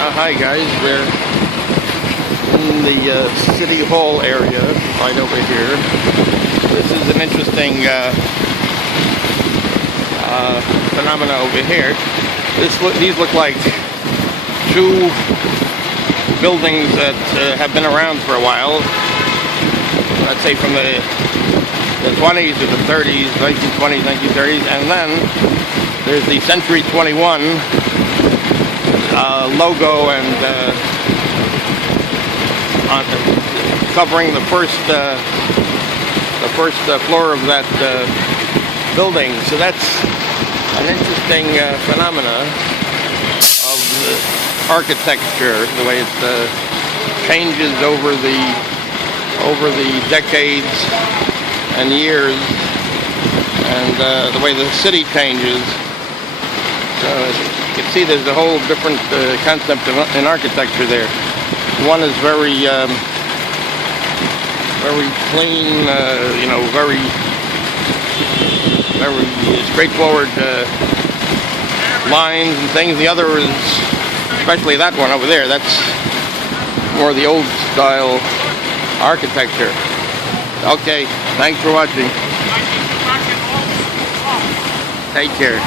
Hi guys, we're in the City Hall area right over here. This is an interesting phenomena over here. These look like two buildings that have been around for a while. Let's say from the 20s to the 30s, 1920s, 1930s, and then there's the Century 21 logo and covering the first floor of that building. So that's an interesting phenomena of the architecture, the way it changes over the decades and years, and the way the city changes. You can see there's a whole different concept in architecture there. One is very clean, very straightforward lines and things. The other is, especially that one over there, that's more the old style architecture. Okay, thanks for watching. Take care.